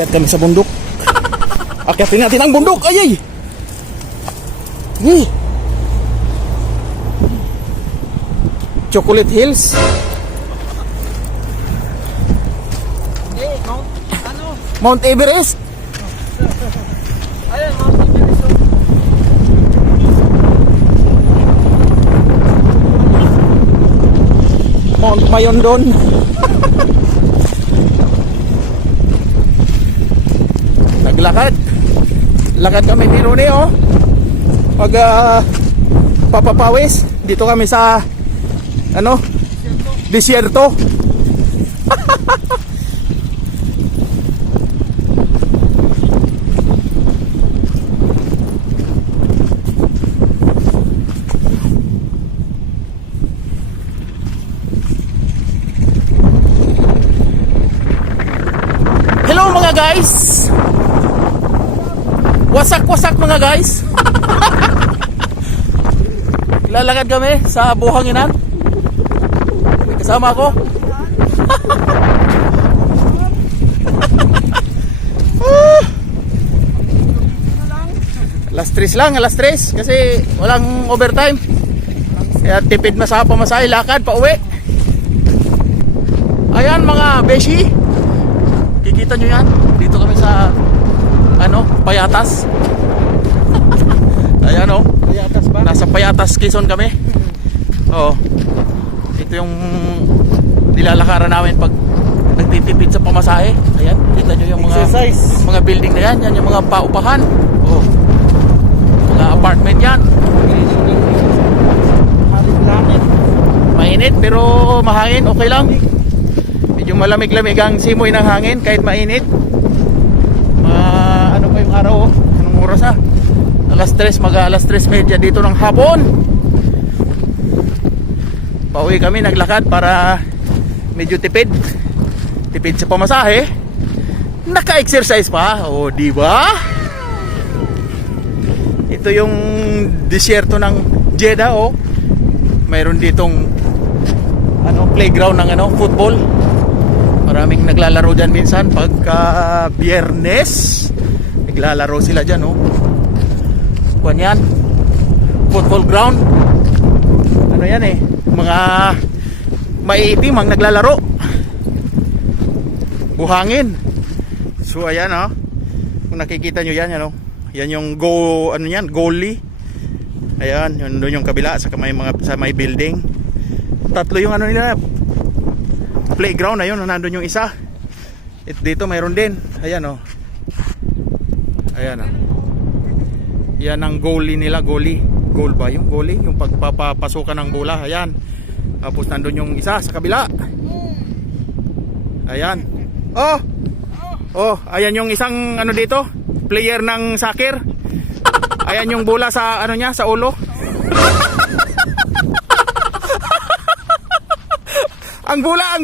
Akyat kami sa bundok. Akyatin natin ang bundok. Ay! Hey. Chocolate Hills. Mount Everest. Ayan, Mount Everest. Mount Mayondon. Naglakad. Lakad kami ni Rone, oh. Pag papapawis. Dito kami sa ano? Desierto. Hello mga guys. Wasak mga guys. Lalakad kami sa buhanginan. May kasama ko. Alas 3 lang, alas 3 kasi walang overtime. Kaya tipid pamasahe, lakad pa uwi. Ayan mga beshi. Kikita nyo yan. Dito kami sa ano, Payatas. Ayan o. Payatas ba? Nasa Payatas, Quezon kami. Oo. Ito yung nilalakaran namin pag nagtitipid sa pamasahe. Ayan, kita nyo yung Exercise. mga building na yan. Yan yung mga paupahan. Oo. Mga apartment yan. Langit. Mainit pero mahangin, okay lang. Medyo malamig-lamig ang simoy ng hangin kahit mainit. Ano pa yung araw, oh? Anong oras na? Alas 3, alas 3:30 dito ng hapon. Pauwi kami, naglakad para medyo tipid sa pamasahe. Naka-exercise pa, oh, di ba? Ito yung disyerto ng Jeddah, oh. Mayroon ditong playground ng football. Maraming naglalaro dyan minsan pagka Biyernes. Naglalaro sila dyan, oh. Kuwan yan, football ground. Ano yan eh, mga maiitim ang naglalaro. Buhangin. So ayan, oh. Kung nakikita nyo yan, oh. Yan yung goalie. Ayan, yun doon yung kabila sa may building. Tatlo yung nila, playground. Ayun, nandun yung isa. Dito mayroon din. Ayan, oh. Ayan, oh. Yan ang goalie nila, goalie. Goal ba yung goalie? Yung pagpapasukan ng bola. Ayan. Tapos nandun yung isa sa kabila. Ayan. Oh! Oh, ayan yung isang dito, player ng soccer. Ayan yung bola sa niya, sa ulo. Ang bola.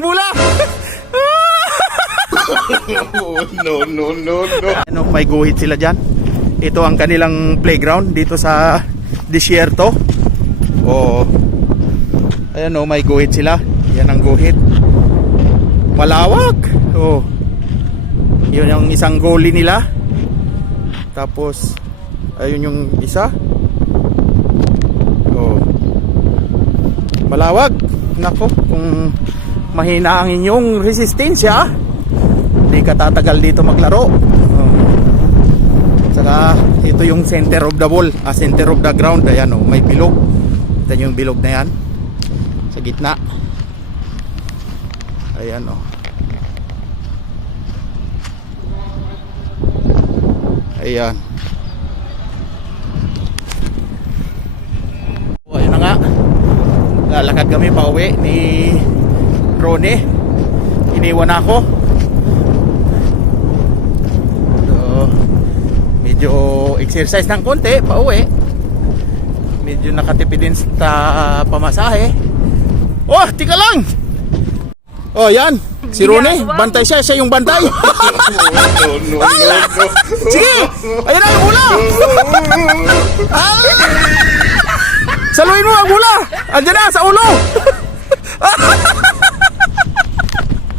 No. May guhit sila diyan. Ito ang kanilang playground dito sa disyerto. Oh. Ayan, may guhit sila. Yan ang guhit. Malawak. Oh. Yun yung isang goalie nila. Tapos ayun yung isa. Oh. Malawak. Nako, kung mahina ang inyong resistensya, hindi ka tatagal dito maglaro. Oh. Saka ito yung center of the ball, center of the ground. Ayan, oh, may bilog. Ito yung bilog na yan sa gitna. Ayan, oh. Ayan. O, ayun na nga. Lalakad kami pauwi ni Rone. Iniwan ako. So, medyo exercise ng konti pauwi. Medyo nakatipid din sa pamasahe. Oh, tika lang. Oh, yan. Si Rone, bantay siya yung bantay. No. Sige, ayun na yung bola. Saluhin mo ang bola. Andiyan na sa ulo.